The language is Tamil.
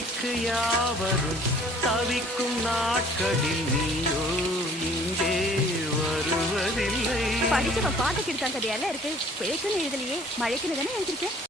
தேவைக்கு யாவரும் தவிக்கும் நாட்களில் நீயோ இங்கே வருவதில்லை. படிச்சவன் பாட்டுக்கு இருக்கான் கதையெல்லாம் இருக்கு. பேச்சுன்னு எழுதலையே, மழைக்குன்னு தானே எழுதிருக்கேன்.